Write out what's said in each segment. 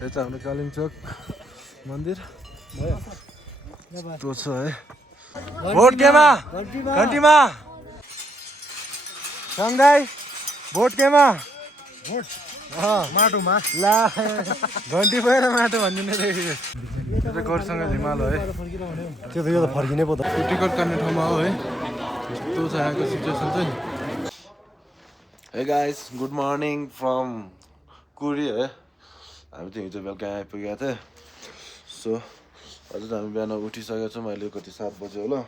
यो चाहिँ हाम्रो कालिम्चोक मन्दिर त्यो छ है। भोट केमा घन्टीमा सङ्गाई भोट केमा भोट माटोमा ला घन्टी भएर माटो भनिदिने रहेछ। त्यो चाहिँ गरसँग हिमाल है, त्यो त यो त फर्किनै पो त। टिकट काट्ने ठाउँमा हो है। यस्तो छ यहाँको सिचुएसन चाहिँ। Hey guys, good morning from कुरी है। हामी चाहिँ हिजो बेलुका आइपुगेको थिएँ। सो अझ हामी बिहान उठिसकेको छौँ। अहिले कति 7 बज्यो होला।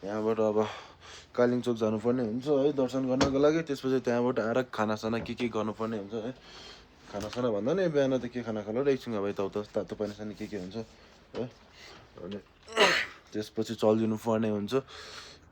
यहाँबाट अब कालिम्चोक जानुपर्ने हुन्छ है दर्शन गर्नको लागि। त्यसपछि त्यहाँबाट आएर खानासाना के गर्नुपर्ने हुन्छ है। खानासाना भन्दा नि बिहान त के खाना खाला र एकछिन अब यताउता तातो पानी सानी के हुन्छ है। अनि त्यसपछि चलिदिनु पर्ने हुन्छ।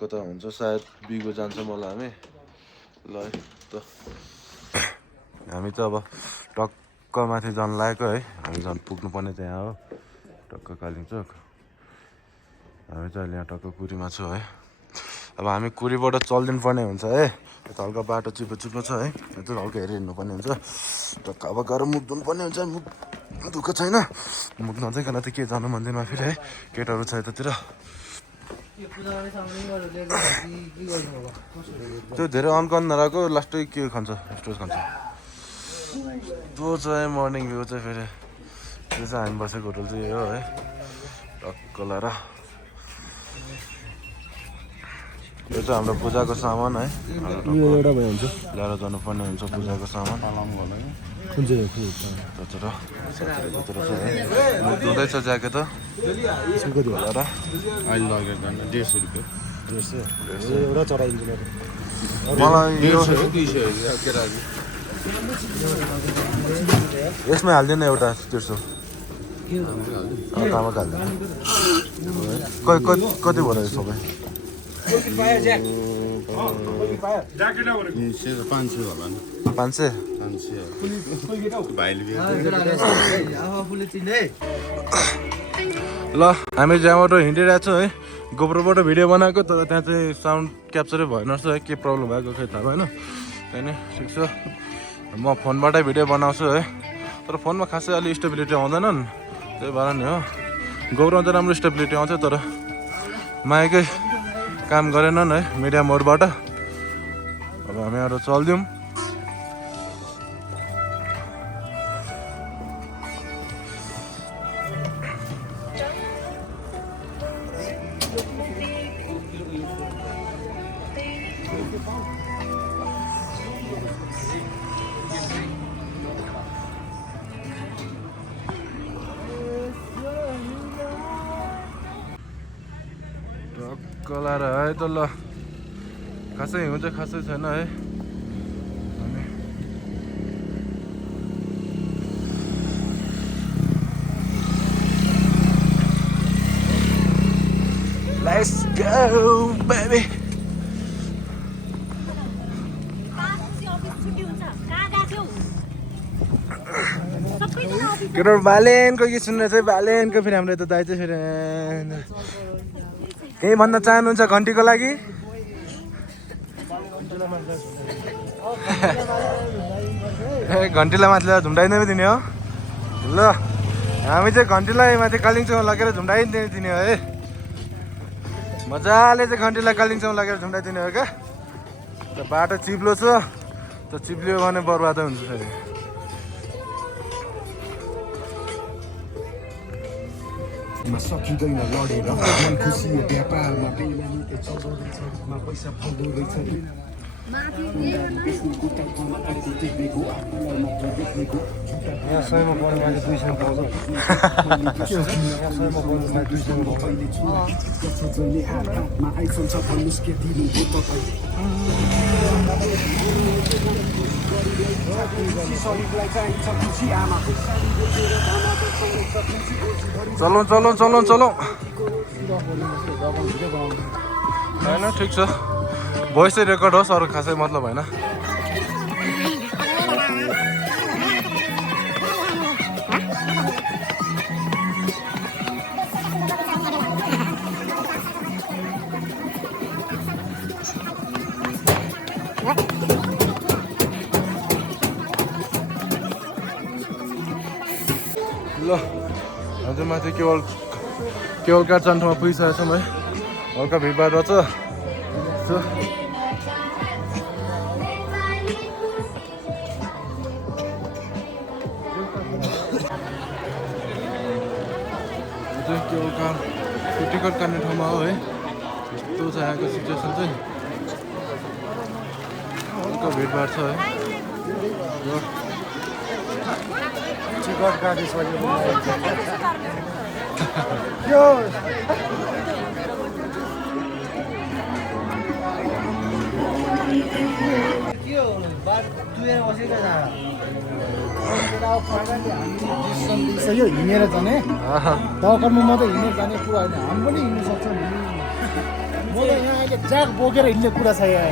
कता हुन्छ सायद बिगो जान्छ मलाई हामी। ल है त हामी त अब टक्क माथि जान लागेको है। हामी झन् पुग्नुपर्ने त्यहाँ हो टक्क कालिम्चोक। हामी चाहिँ अहिले यहाँ टक्क कुरीमा छु है। अब हामी कुरीबाट चलिदिनु पर्ने हुन्छ है। यता हल्का बाटो चिप्लो चिप्लो छ है। यता हल्का हेरिहिँड्नु पर्ने हुन्छ। टक्क अब गएर मुख धुनु पर्ने हुन्छ। मुख धुएको छैन। मुख नधुइकन त के जानु मन्दिरमा फेरि है। केटाहरू छ यतातिर। त्यो धेरै अनकन नरहेको लास्टै के खान्छ स्टोर खान्छ। त्यो चाहिँ मर्निङ भ्यू चाहिँ फेरि त्यो चाहिँ हामी बसेको होटल चाहिँ हो है। टक्क लाएर यो चाहिँ हाम्रो पूजाको सामान है। यो एउटा भयो हुन्छ ल्याएर जानुपर्ने हुन्छ पूजाको सामान। कुन चाहिँ त्यतिर मुख धुँदैछ ज्याकेट त ल्याएर अहिले लगेर जानु 150 रुपियाँ एउटा चढाइदिन्छ। मलाई यो 200 केराजी यसमै हालिदिनु एउटा 150 तामाक हालिदिनु। कति भयो सबै 500 होला नि 500 भाइले ल हामी जहाँबाट हिँडिरहेको छौँ है। गोप्रोबाट भिडियो बनाएको तर त्यहाँ चाहिँ साउन्ड क्याप्चरै भएन रहेछ है। के प्रब्लम भएको खै थाहा भएन। त्यहाँ नि ठिक छ। म फोनबाटै भिडियो बनाउँछु है। तर फोनमा खासै अलि स्टेबिलिटी आउँदैनन्। त्यही भएर नि हो। गोप्रोमा त राम्रो स्टेबिलिटी आउँछ तर माइकै काम गरेनन् है मिडिया मोडबाट। अब हामी आएर चल्दिउँ। कलाएर है त ल खासै हुन्छ खासै छैन है। Let's go baby। केटाहरू बालेनको गीत सुन्ने चाहिँ बालेनको फेरि हाम्रो यता दाइ चाहिँ फेरि केही भन्न चाहनुहुन्छ घन्टीको लागि? घन्टीलाई माथि ल्याएर झुम्डाइदिनु दिने हो। ल हामी चाहिँ घन्टीलाई माथि कालिम्पोङमा लगेर झुम्डाइदिने हो है। मजाले चाहिँ घन्टीलाई कालिम्पोङमा लगेर झुम्डाइदिने हो क्या। त बाटो चिप्लो छ त चिप्लियो भने बर्बादै हुन्छ फेरि। सकिँदैन लडेर मन खुसी व्यापारमा बेलानी पैसा फाल्दो रहेछ यहाँ सयमा पर्ने मान्छे 200 पाउँछ। चलौँ चलौँ चलौँ चलौँ होइन ठिक छ। भोइस चाहिँ रेकर्ड होस् अरू खासै मतलब होइन। ल हजुर माथि केवल काठ जाने ठाउँमा पुगिसकेको छौँ है हल्का भिडभाड रहेछ केवल काठको टिकट काट्ने ठाउँमा हो है यस्तो छ यहाँको सिचुएसन चाहिँ हल्का भिडभाड छ है टिकट काटिसक्यो यो हिँडेर जाने दखरमा मात्रै हिँडेर जाने कुरा होइन हामी पनि हिँड्नु सक्छौँ म त यहाँ अहिले ज्याक बोकेर हिँड्ने कुरा छ यहाँ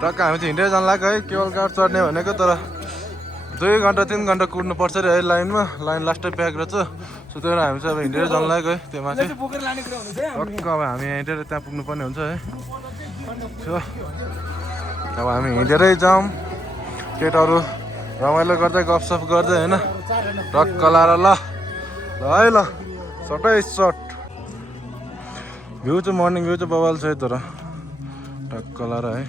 टक्क हामी चाहिँ हिँडेर जानु लाग्यो है केवल काठ चढ्ने भनेको तर 2 घन्टा 3 घन्टा कुद्नुपर्छ अरे है लाइनमा लाइन लास्टै प्याक रहेछ सो त्यही भएर हामी चाहिँ अब हिँडेर जानु लाग्यो है त्यो माथि टक्क अब हामी हिँडेर त्यहाँ पुग्नुपर्ने हुन्छ है सो अब हामी हिँडेरै जाउँ केटाहरू रमाइलो गर्दै गफसफ गर्दै होइन टक्क लाएर ल है ल सटै सट भ्यू चाहिँ मर्निङ भ्यू चाहिँ बवाल छ है तर टक्क लाएर है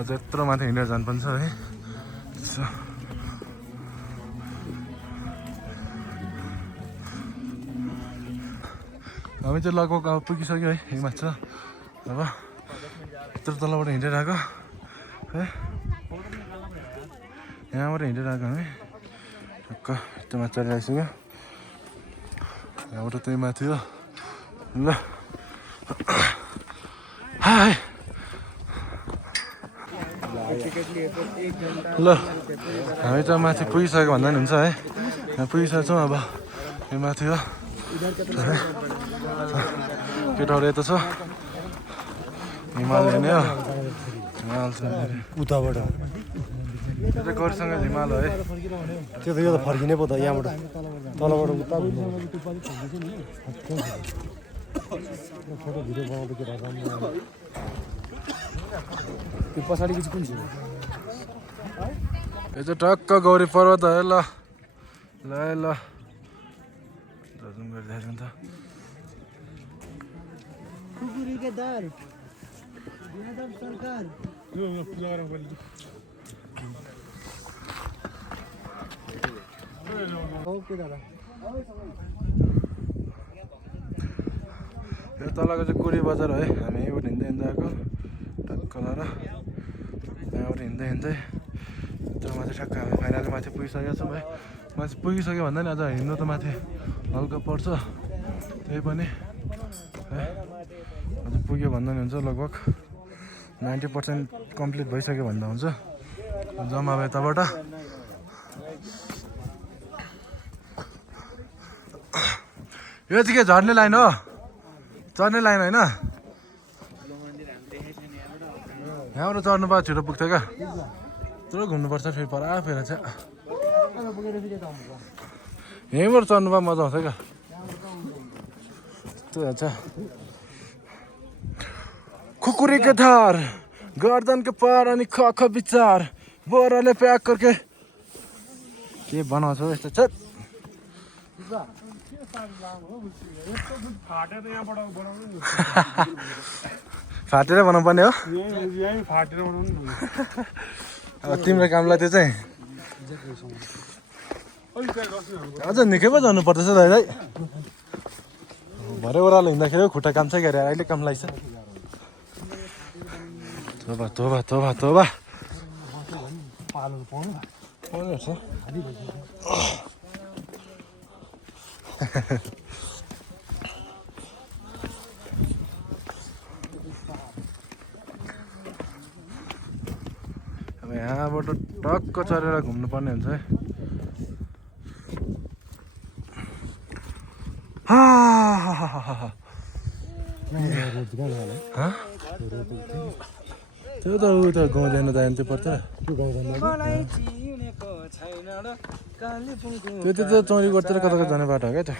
अझ यत्रो माथि हिँडेर जानुपर्छ है हामी चाहिँ लगभग अब पुगिसक्यो है यही माथि अब यत्रो तलबाट हिँडेर आएको है यहाँबाट हिँडेर आएको हामी टक्क यस्तो माथि चढिरहेको यहाँबाट त्यही माथि हो ल हाई ल हामी त माथि पुगिसक्यो भन्दा नि हुन्छ है यहाँ पुगिसकेको छौँ अब यो माथि हो केटाहरू यता छ हिमाल हेर्ने हो हिमाल छ उताबाट त्यो चाहिँ गरीसँग हिमाल है त्यो त यो त फर्किनै पो त यहाँबाट तलबाट उता फोटो भिडियो बनाउँदा केटाहरू त्यो पछाडिको चाहिँ कुन चाहिँ यो चाहिँ टक्क गौरी पर्वत है ल ल ल गरिदिएको त यो तलको चाहिँ कुरी बजार है हामी यहीँबाट हिँड्दै हिँड्दै आएको टक्क लाएर यहाँबाट हिँड्दै हिँड्दै त्यो माथि ठ्याक्क हामी फाइनली माथि पुगिसकेका छौँ है माथि पुगिसक्यो भन्दा नि अझ हिँड्नु त माथि हल्का पर्छ त्यही पनि है अझ पुग्यो भन्दा नि हुन्छ लगभग 90% कम्प्लिट भइसक्यो भन्दा हुन्छ जम्मा अब यताबाट यो चाहिँ के झर्ने लाइन हो चढ्ने लाइन होइन यहाँबाट चढ्नु पायो छिटो पुग्थ्यो क्या यत्रो घुम्नुपर्छ फेरि पर फेरि चाहिँ यहीँबाट चढ्नु पायो मजा आउँछ क्या त्यो छ खुकुरीको धार गर्दनको पार अनि ख विचार बोराले प्याक करके के बनाउँछ यस्तो छ फाटेर बनाउनु पर्ने हो अब तिम्रो कामलाई त्यो चाहिँ अझ निकै पो जानु पर्दैछ दाइ भरे ओह्रालो हिँड्दाखेरि खुट्टा काम चाहिँ गरे अहिले काम लाग्छ तोबा तोबा तोबा तोबा पाउनु छ अब यहाँबाट टक्क चढेर घुम्नु पर्ने हुन्छ है त्यो त ऊ त गाउँ जानु जान्थ्यो पर्छ त्यो त चौरीकोटतिर कता कता जाने बाटो हो क्या त्यो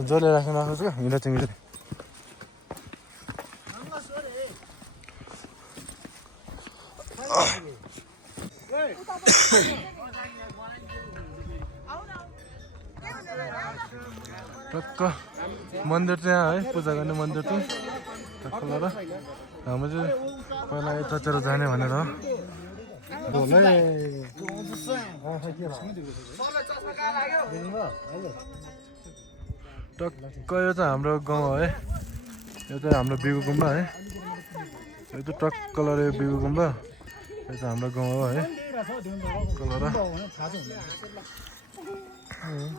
जसले राख्न नखोज क्या हिँड चाहिँ टक्क मन्दिर चाहिँ है पूजा गर्ने मन्दिर चाहिँ टक्क ल हाम्रो चाहिँ पहिला यतातिर जाने भनेर टक्क यो चाहिँ हाम्रो गाउँ है यो चाहिँ हाम्रो बिगु गुम्बा है यो चाहिँ टक्क ल यो बिगु गुम्बा यो चाहिँ हाम्रो गाउँ हो है कलर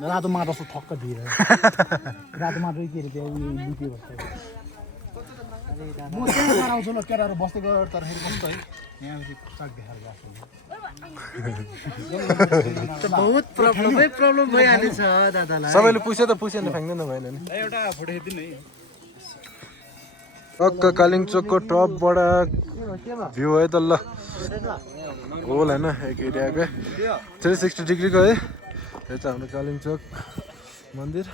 रातो माटो जस्तो ठक्क दिएर रातो माटो के अरे त्यो लुट्यो म त्यहाँ गराउँछु ल केटाहरू बस्दै गएर तर फेरि कस्तो है यहाँ काग देखाएर गएको बहुत प्रब्लम भइहाल्छ दादालाई सबैले पुस्यो त पुसेन फ्याङ्दैन भएन नि एउटा फोटो खिच्दिनु है टक्क कालिम्पोङको टपबाट भ्यू है त ल होल होइन एक एरियाको 360 डिग्रीको है यो चाहिँ हाम्रो कालिम्पोङ मन्दिर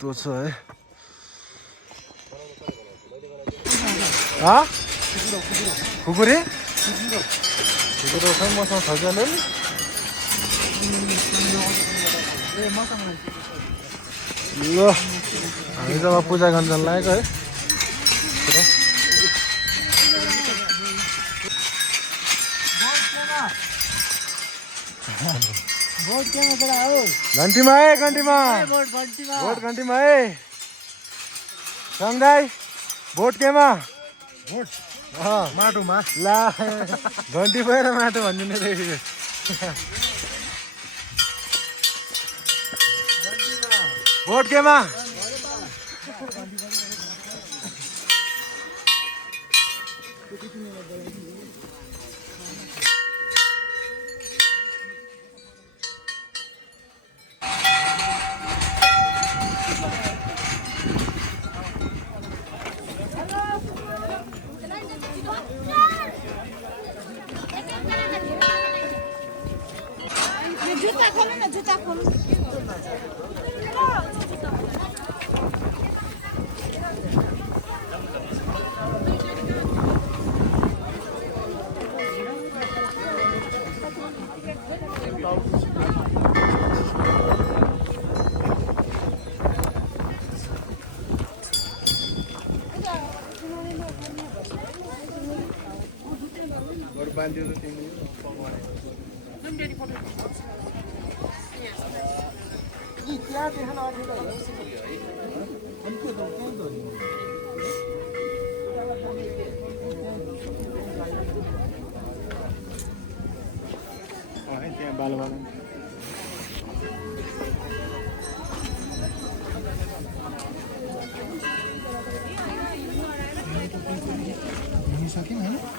त्यो छ है खुकुरी खुकुरो छ मसँग छ कि नि ल हामी जब पूजा गर्न जान लागेको है घन्टीमा है घन्टीमा भोट घन्टीमा है सङ्घाई भोट केमा भोट माटोमा ला घन्टी भएर माटो भनिदिने रहेछ भोट केमा जुत्ता खोल्नु न जुत्ता खोल्नु त्यहाँ बालबाल सक्यौँ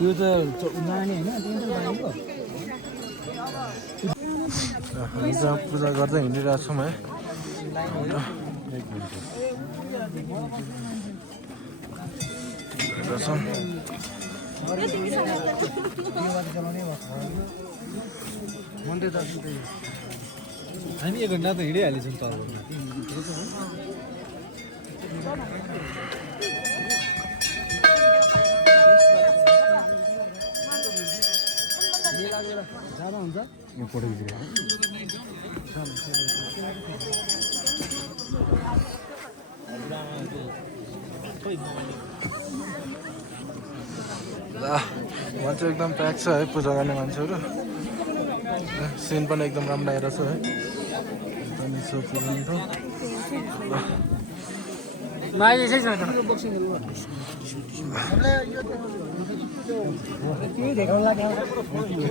त्यो त नानी होइन हामी जहाँ पूजा गर्दै हिँडिरहेको छौँ है हामी 1 घण्टा त हिँडिहालेछौँ तल जाँदा हुन्छ यो फोटो खिचेको मान्छे एकदम प्याक छ है पूजा गर्ने मान्छेहरू सिन पनि एकदम राम्रो आइरहेछ है एकदम माइले चाहिँ छैन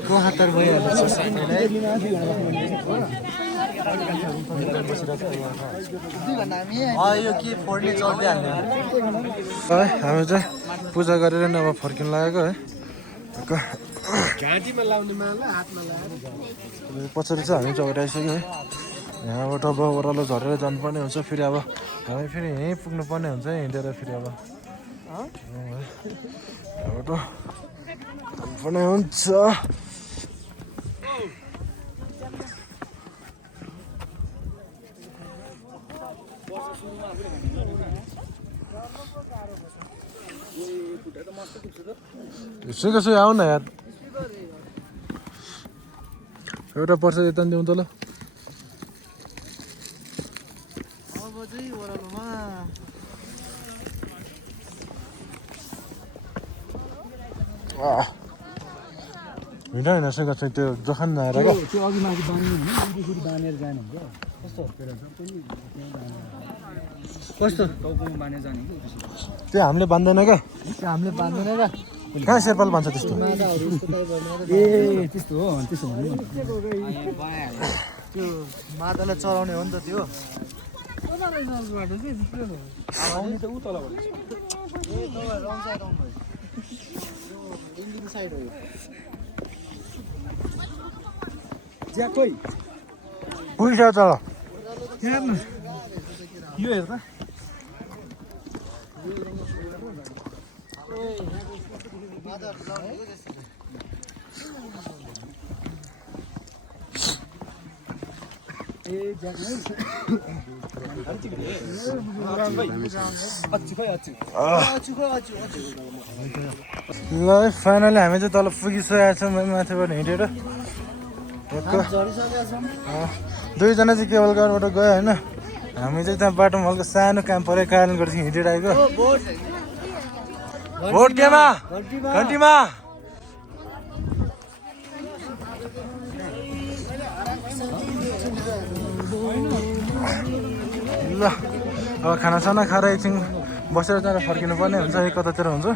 को हतार भइहाल्छ साथीलाई यो के फोड्ने चल्दै हाल्ने है हामी चाहिँ पूजा गरेर नै अब फर्किन लागेको है घाँटीमा लाउने माला हातमा लाएर पछाडि चाहिँ हामी चाहिँ ओराइसक्यो है यहाँबाट अब ओह्रालो झरेर जानुपर्ने हुन्छ फेरि अब हामी फेरि यहीँ पुग्नुपर्ने हुन्छ हिँडेर फेरि अब यहाँबाट जानुपर्ने हुन्छ कसै आऊ न यार एउटा पर्छ यता दिउँ त ल अब चाहिँ ओह्रालोमा हिँड होइन सुगा चाहिँ त्यो जोखान आएर क्या त्यो अघि माथि बाँध्नु होइन फेरि बाँधेर जाने हो कस्तो कस्तो टाउकोमा बाँधेर जाने कि त्यो हामीले बान्दैन क्या हामीले बाँध्दैन र कहाँ शेर्पाले बान्छ त्यस्तो ए त्यस्तो हो त्यसो भन्नु त्यो मातालाई चलाउने हो नि त त्यो आउने त ऊ तलबाट साइड हो ज्या कोही पुगिसक्यो चल हेर्नु यो हेर त ल फाइनली हामी चाहिँ तल पुगिसकेका छौँ माथिबाट हिँडेर दुईजना चाहिँ केबल कारबाट गयो होइन हामी चाहिँ त्यहाँ बाटोमा हल्का सानो काम परेको कारणले गर्दा हिँडेर आएको भोट केमा घन्टीमा ल अब खानासाना खाएर एकछिन बसेर त्यहाँ फर्किनु पर्ने हुन्छ कतातिर हुन्छ